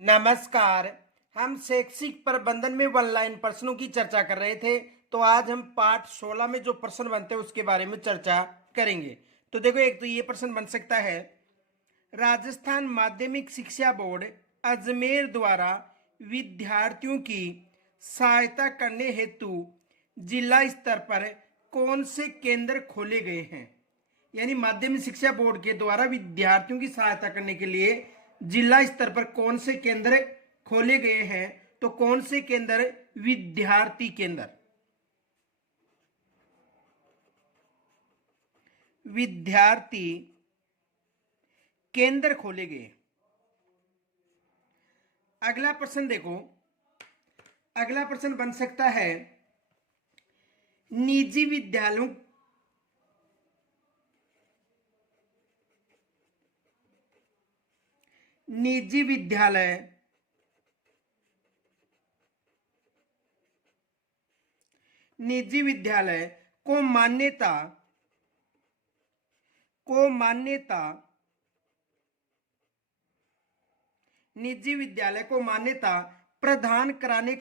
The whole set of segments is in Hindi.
नमस्कार। हम शैक्षिक प्रबंधन में वन लाइन प्रश्नों की चर्चा कर रहे थे। तो आज हम पाठ 16 में जो प्रश्न बनते हैं उसके बारे में चर्चा करेंगे। तो देखो, एक तो ये प्रश्न बन सकता है, राजस्थान माध्यमिक शिक्षा बोर्ड अजमेर द्वारा विद्यार्थियों की सहायता करने हेतु जिला स्तर पर कौन से केंद्र खोले गए हैं। यानी माध्यमिक शिक्षा बोर्ड के द्वारा विद्यार्थियों की सहायता करने के लिए जिला स्तर पर कौन से केंद्र खोले गए हैं। तो कौन से केंद्र? विद्यार्थी केंद्र। विद्यार्थी केंद्र खोले गए। अगला प्रश्न देखो, अगला प्रश्न बन सकता है, निजी विद्यालयों निजी विद्यालय निजी विद्यालय को मान्यता निजी विद्यालय को मान्यता प्रदान कराने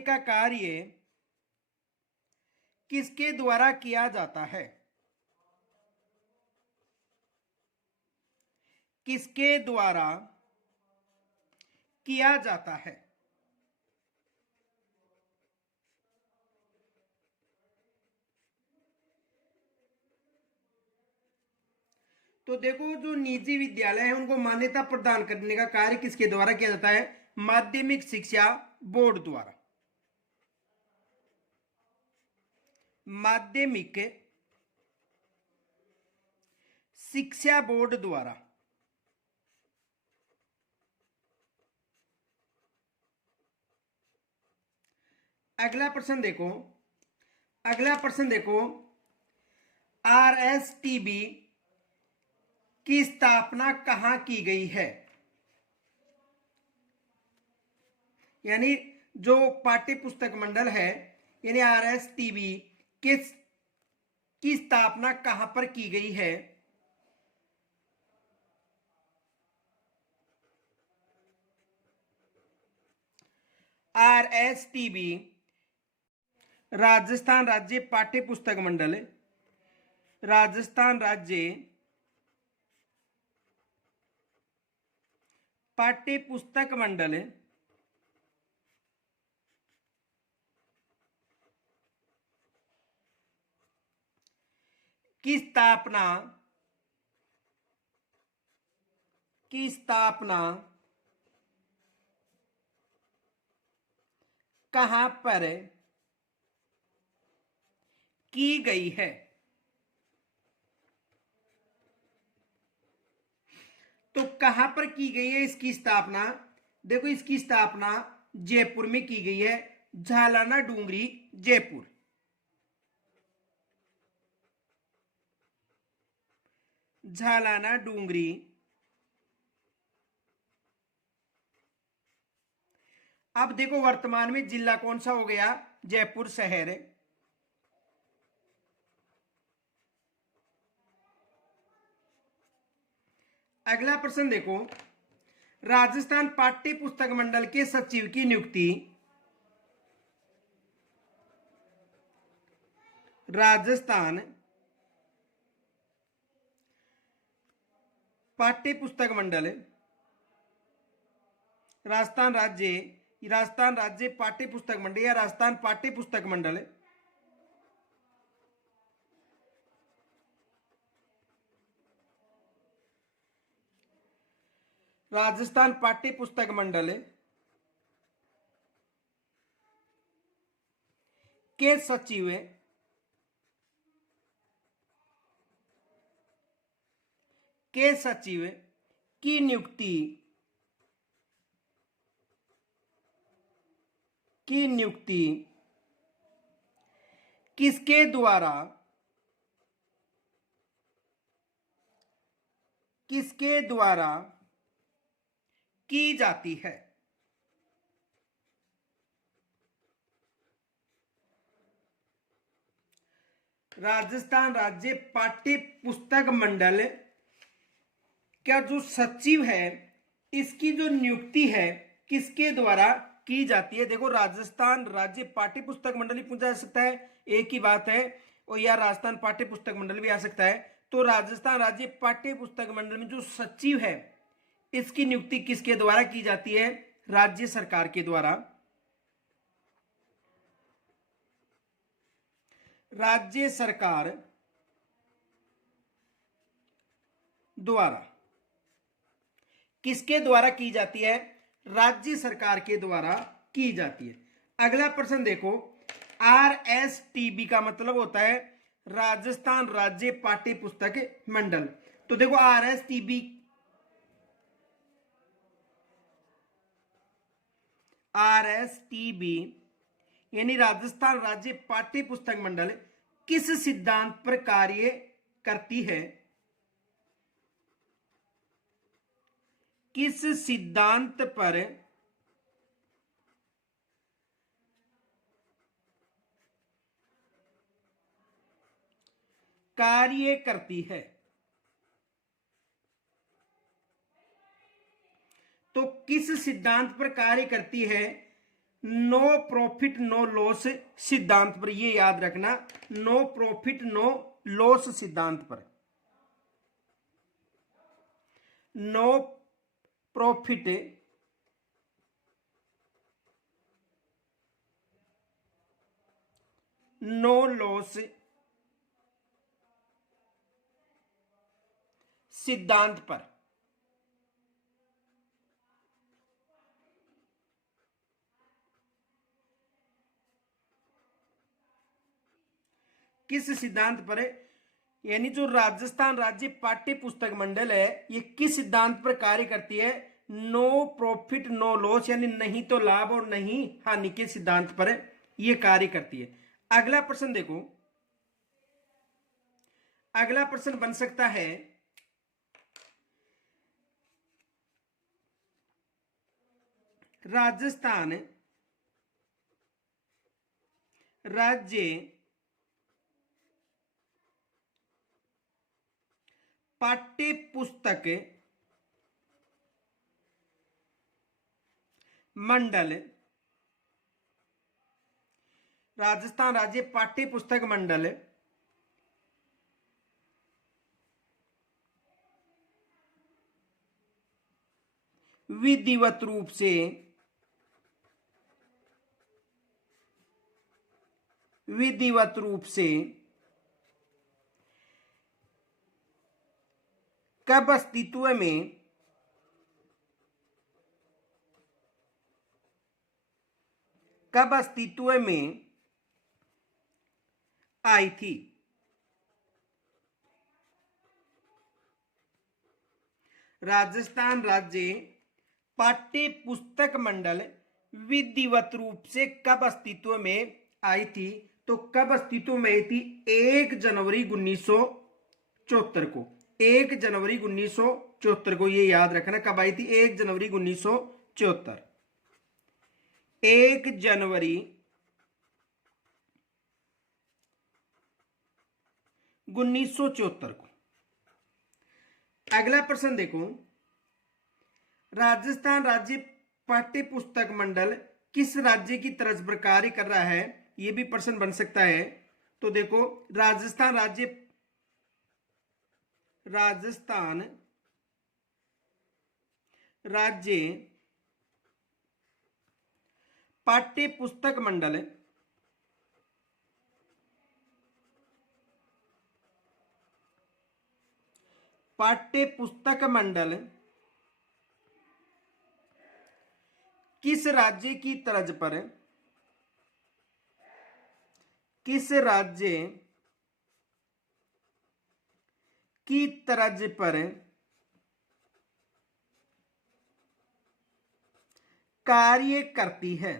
का कार्य किसके द्वारा किया जाता है? किसके द्वारा किया जाता है? तो देखो, जो निजी विद्यालय है उनको मान्यता प्रदान करने का कार्य किसके द्वारा किया जाता है? माध्यमिक शिक्षा बोर्ड द्वारा। माध्यमिक शिक्षा बोर्ड द्वारा। अगला प्रश्न देखो, आरएसटीबी की स्थापना कहां की गई है? यानी जो पाठ्य पुस्तक मंडल है, यानी आरएसटीबी की स्थापना कहां पर की गई है? आरएसटीबी राजस्थान राज्य पाठ्य पुस्तक मंडल, राजस्थान राज्य पाठ्य पुस्तक मंडल की स्थापना कहां पर की गई है? तो कहां पर की गई है इसकी स्थापना? देखो, इसकी स्थापना जयपुर में की गई है, झालाना डूंगरी जयपुर। झालाना डूंगरी। अब देखो, वर्तमान में जिला कौन सा हो गया? जयपुर शहर। अगला प्रश्न देखो, राजस्थान पाठ्य पुस्तक मंडल के सचिव की नियुक्ति राजस्थान पाठ्य पुस्तक मंडल, राजस्थान राज्य पाठ्य पुस्तक मंडल या राजस्थान पाठ्य पुस्तक मंडल, राजस्थान पाठ्य पुस्तक मंडल के सचिव की नियुक्ति किसके द्वारा की जाती है? राजस्थान राज्य पाठ्य पुस्तक मंडल का जो सचिव है, इसकी जो नियुक्ति है किसके द्वारा की जाती है? देखो, राजस्थान राज्य पाठ्य पुस्तक मंडल ही पूछा जा सकता है, एक ही बात है, और या राजस्थान पाठ्य पुस्तक मंडल भी आ सकता है। तो राजस्थान राज्य पाठ्य पुस्तक मंडल में जो सचिव है, इसकी नियुक्ति किसके द्वारा की जाती है? राज्य सरकार के द्वारा। राज्य सरकार द्वारा। किसके द्वारा की जाती है? राज्य सरकार के द्वारा की जाती है। अगला प्रश्न देखो, RSTB का मतलब होता है राजस्थान राज्य पाठ्य पुस्तक मंडल। तो देखो, RSTB यानी राजस्थान राज्य पाठ्य पुस्तक मंडल किस सिद्धांत पर कार्य करती है? किस सिद्धांत पर कार्य करती है? तो किस सिद्धांत पर कार्य करती है? नो प्रॉफिट नो लॉस सिद्धांत पर। ये याद रखना, नो प्रॉफिट नो लॉस सिद्धांत पर। नो प्रॉफिट नो लॉस सिद्धांत पर। किस सिद्धांत पर है? यानी जो राजस्थान राज्य पाठ्य पुस्तक मंडल है, ये किस सिद्धांत पर कार्य करती है? नो प्रॉफिट नो लॉस, यानी नहीं तो लाभ और नहीं हानि के सिद्धांत पर यह कार्य करती है। अगला प्रश्न देखो, अगला प्रश्न बन सकता है, राजस्थान राज्य पाठ्य पुस्तक मंडल, राजस्थान राज्य पाठ्य पुस्तक मंडल विधिवत रूप से कब अस्तित्व में आई थी? राजस्थान राज्य पाठ्य पुस्तक मंडल विधिवत रूप से कब अस्तित्व में आई थी? तो कब अस्तित्व में आई थी? 1 जनवरी 1974 को। 1 जनवरी 1974 को, ये याद रखना, कब आई थी? 1 जनवरी 1974। 1 जनवरी 1974 को। अगला प्रश्न देखो, राजस्थान राज्य पाठ्य पुस्तक मंडल किस राज्य की तर्ज पर कार्य कर रहा है? यह भी प्रश्न बन सकता है। तो देखो, राजस्थान राज्य पाठ्य पुस्तक मंडल किस राज्य की तर्ज पर कार्य करती है?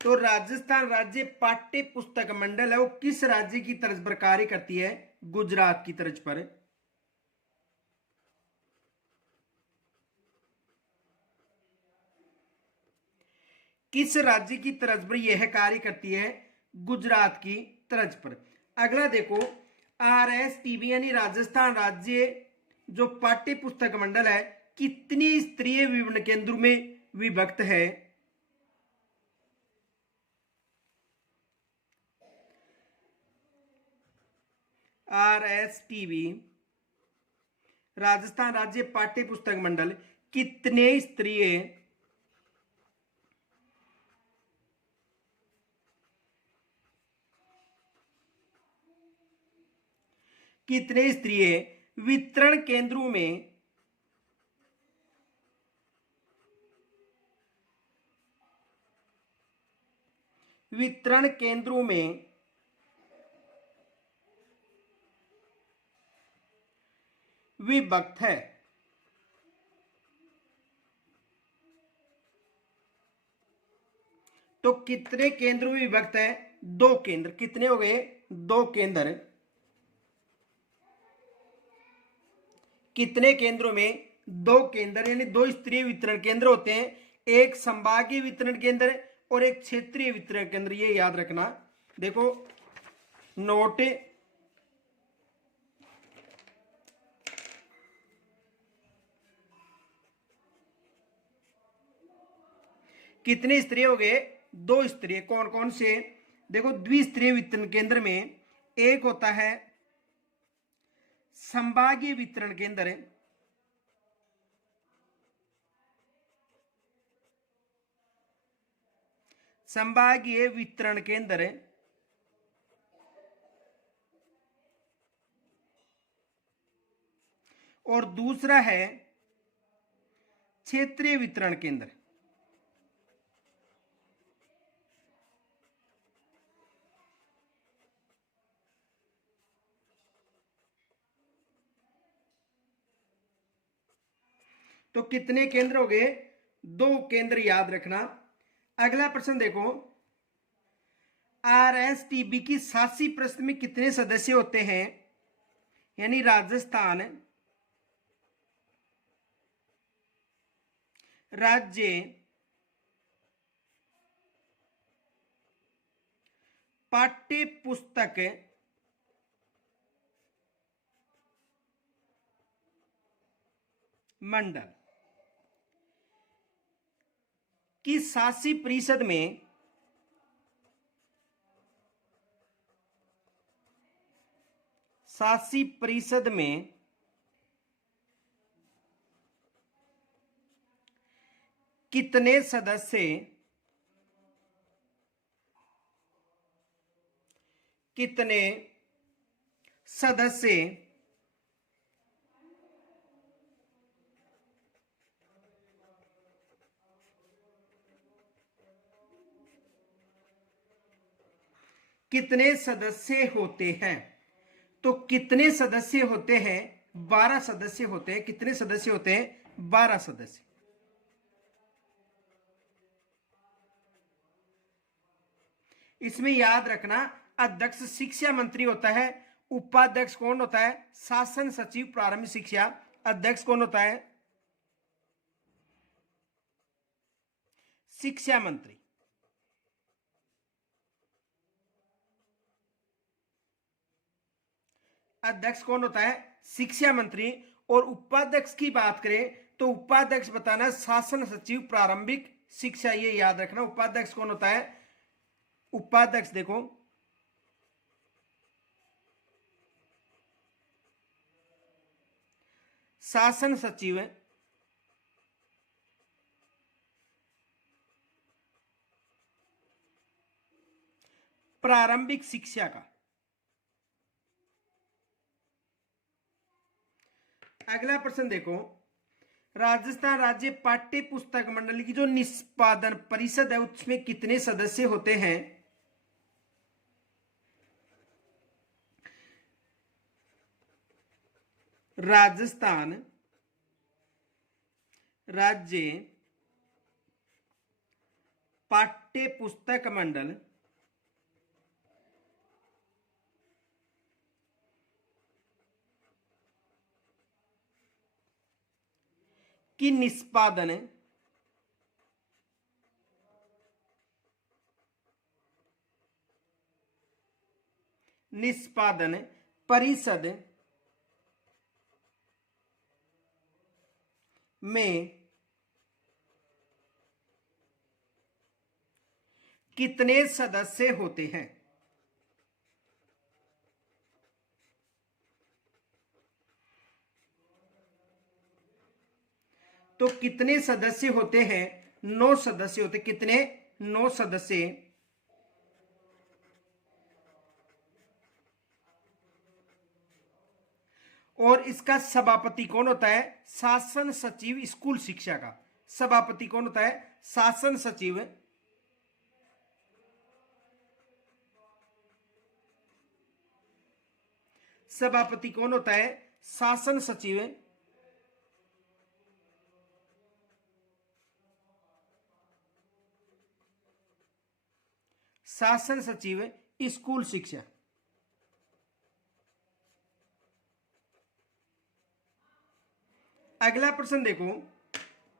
तो राजस्थान राज्य पाठ्य पुस्तक मंडल है, वो किस राज्य की तर्ज पर कार्य करती है? गुजरात की तर्ज पर। किस राज्य की तर्ज पर यह कार्य करती है? गुजरात की तर्ज पर। अगला देखो, RSTB यानी राजस्थान राज्य जो पाठ्य पुस्तक मंडल है कितनी स्तरीय विवरण केंद्रों में विभक्त है? RSTB राजस्थान राज्य पाठ्य पुस्तक मंडल कितने स्तरीय वितरण केंद्रों में विभक्त है? तो कितने केंद्रों में विभक्त है? 2 केंद्र। कितने हो गए? 2 केंद्र। कितने केंद्रों में? 2 केंद्र, यानी 2 स्तरीय वितरण केंद्र होते हैं, एक संभागीय वितरण केंद्र और एक क्षेत्रीय वितरण केंद्र। ये याद रखना। देखो नोट, कितने स्तरीय हो गए? 2 स्तरीय। कौन कौन से? देखो द्विस्तरीय वितरण केंद्र में एक होता है संभागीय वितरण केंद्र, संभागीय वितरण केंद्र, और दूसरा है क्षेत्रीय वितरण केंद्र। तो कितने केंद्र हो गए? 2 केंद्र, याद रखना। अगला प्रश्न देखो, RSTB की शासी परिषद में कितने सदस्य होते हैं? यानी राजस्थान राज्य पाठ्य पुस्तक मंडल की शासी परिषद में कितने सदस्य होते हैं? तो कितने सदस्य होते हैं? 12 सदस्य होते हैं। कितने सदस्य होते हैं? 12 सदस्य। इसमें याद रखना, अध्यक्ष शिक्षा मंत्री होता है, उपाध्यक्ष कौन होता है? शासन सचिव प्रारंभिक शिक्षा। अध्यक्ष कौन होता है? शिक्षा मंत्री। अध्यक्ष कौन होता है? शिक्षा मंत्री। और उपाध्यक्ष की बात करें तो उपाध्यक्ष बताना शासन सचिव प्रारंभिक शिक्षा। ये याद रखना, उपाध्यक्ष कौन होता है? उपाध्यक्ष देखो शासन सचिव प्रारंभिक शिक्षा का। अगला प्रश्न देखो, राजस्थान राज्य पाठ्य पुस्तक मंडल की जो निष्पादन परिषद है उसमें कितने सदस्य होते हैं? राजस्थान राज्य पाठ्य पुस्तक मंडल की निष्पादन निष्पादन परिषद में कितने सदस्य होते हैं? तो कितने सदस्य होते हैं? 9 सदस्य होते। कितने? 9 सदस्य। और इसका सभापति कौन होता है? शासन सचिव स्कूल शिक्षा का। सभापति कौन होता है? शासन सचिव। सभापति कौन होता है? शासन सचिव। शासन सचिव स्कूल शिक्षा। अगला प्रश्न देखो।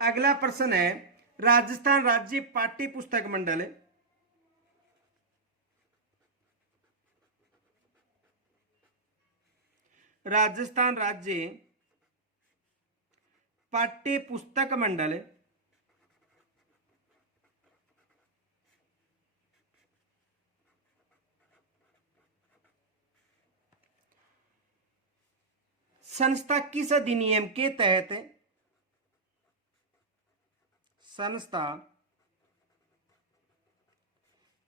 अगला प्रश्न है राजस्थान राज्य पाठ्य पुस्तक मंडल राजस्थान राज्य पाठ्य पुस्तक मंडल संस्था किस अधिनियम के तहत संस्था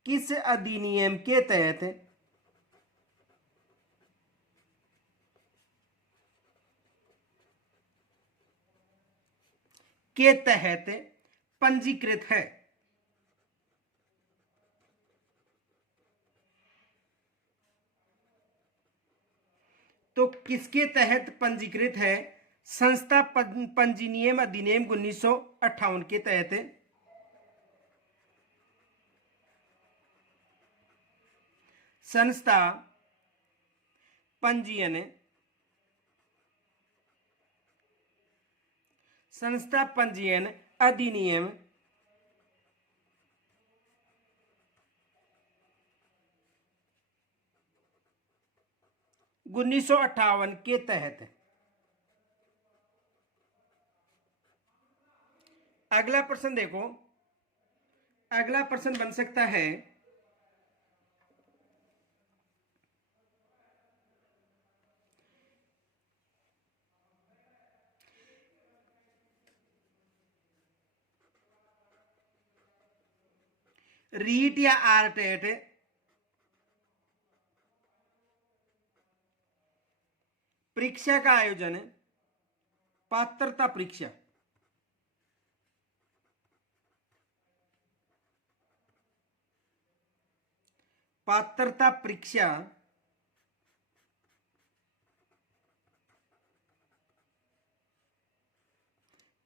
किस अधिनियम के तहत पंजीकृत है? तो किसके तहत पंजीकृत है? संस्था पंजीनियम अधिनियम 1958 के तहत। संस्था पंजीयन अधिनियम 1958 के तहत। अगला प्रश्न देखो। अगला प्रश्न बन सकता है रीट या आरटेट परीक्षा का आयोजन पात्रता परीक्षा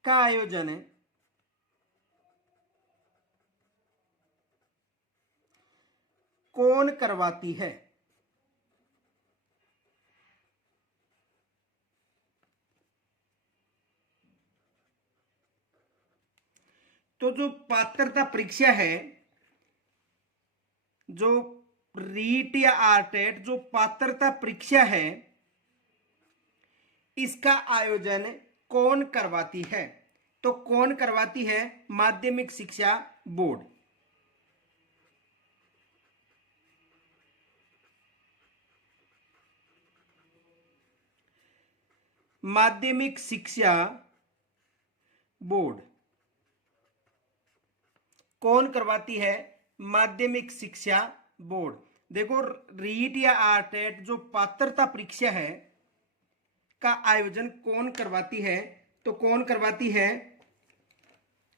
का आयोजन कौन करवाती है? तो जो पात्रता परीक्षा है, जो रीट या आरटेट जो पात्रता परीक्षा है, इसका आयोजन कौन करवाती है? तो कौन करवाती है? माध्यमिक शिक्षा बोर्ड। माध्यमिक शिक्षा बोर्ड कौन करवाती है? माध्यमिक शिक्षा बोर्ड। देखो रीट या आरटेट जो पात्रता परीक्षा है का आयोजन कौन करवाती है? तो कौन करवाती है?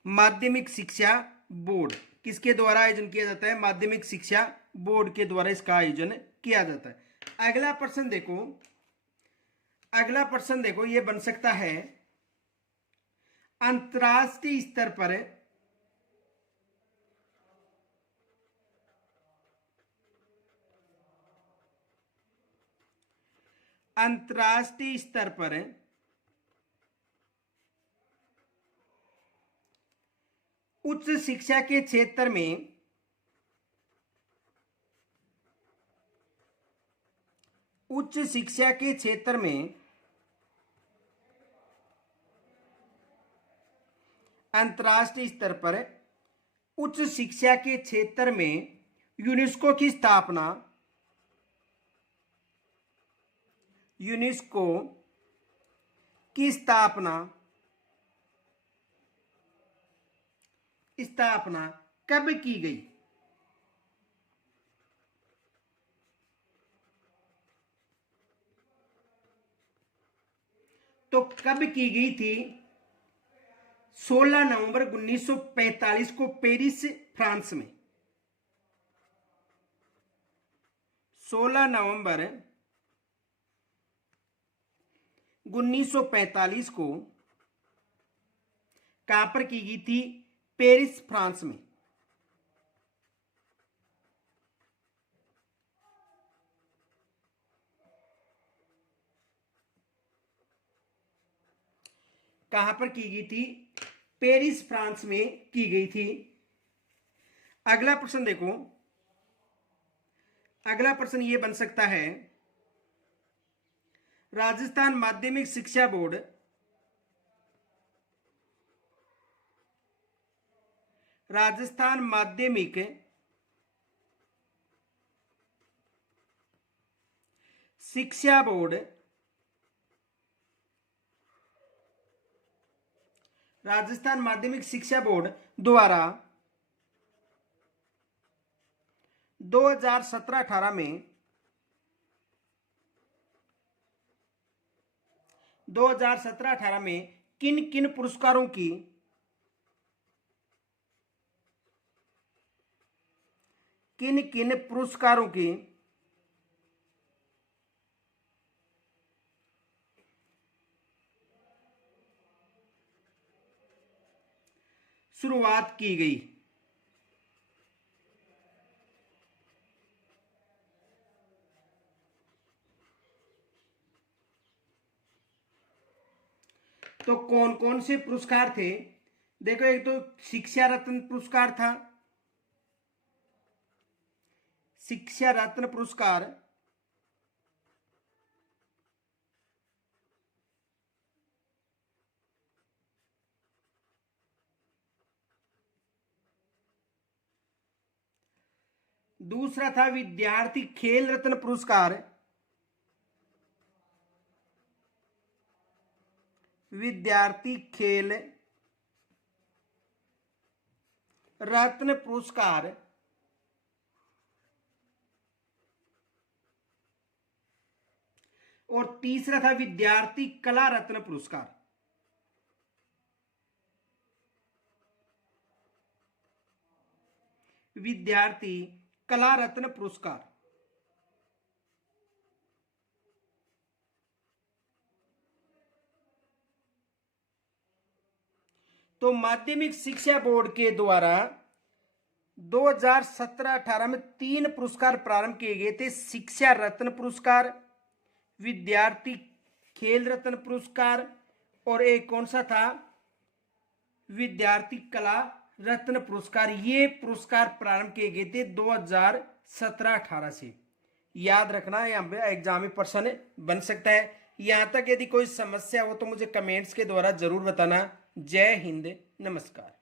माध्यमिक शिक्षा बोर्ड। किसके द्वारा आयोजन किया जाता है? माध्यमिक शिक्षा बोर्ड के द्वारा इसका आयोजन किया जाता है। अगला प्रश्न देखो। अगला प्रश्न देखो, यह बन सकता है अंतरराष्ट्रीय स्तर पर अंतरराष्ट्रीय स्तर पर उच्च शिक्षा के क्षेत्र में उच्च शिक्षा के क्षेत्र में अंतर्राष्ट्रीय स्तर पर उच्च शिक्षा के क्षेत्र में यूनेस्को की स्थापना, यूनेस्को की स्थापना कब की गई? तो कब की गई थी? 16 नवंबर 1945 को पेरिस फ्रांस में। 16 नवंबर 1945 को कहां पर की गई थी? पेरिस फ्रांस में। कहां पर की गई थी? पेरिस फ्रांस में की गई थी। अगला प्रश्न देखो, अगला प्रश्न यह बन सकता है, राजस्थान माध्यमिक शिक्षा बोर्ड राजस्थान माध्यमिक शिक्षा बोर्ड राजस्थान माध्यमिक शिक्षा बोर्ड द्वारा 2017-18 में 2017-18 में किन किन पुरस्कारों की शुरुआत की गई? तो कौन कौन से पुरस्कार थे? देखो, एक तो शिक्षा रत्न पुरस्कार था, शिक्षा रत्न पुरस्कार, दूसरा था विद्यार्थी खेल रत्न पुरस्कार, विद्यार्थी खेल रत्न पुरस्कार, और तीसरा था विद्यार्थी कला रत्न पुरस्कार। विद्यार्थी कला रत्न पुरस्कार। तो माध्यमिक शिक्षा बोर्ड के द्वारा 2017-18 में 3 पुरस्कार प्रारंभ किए गए थे। शिक्षा रत्न पुरस्कार, विद्यार्थी खेल रत्न पुरस्कार, और एक कौन सा था? विद्यार्थी कला रत्न पुरस्कार। ये पुरस्कार प्रारंभ किए गए थे 2017-18 से। याद रखना, यहाँ पे एग्जाम में प्रश्न बन सकता है। यहां तक यदि कोई समस्या हो तो मुझे कमेंट्स के द्वारा जरूर बताना। जय हिंद, नमस्कार।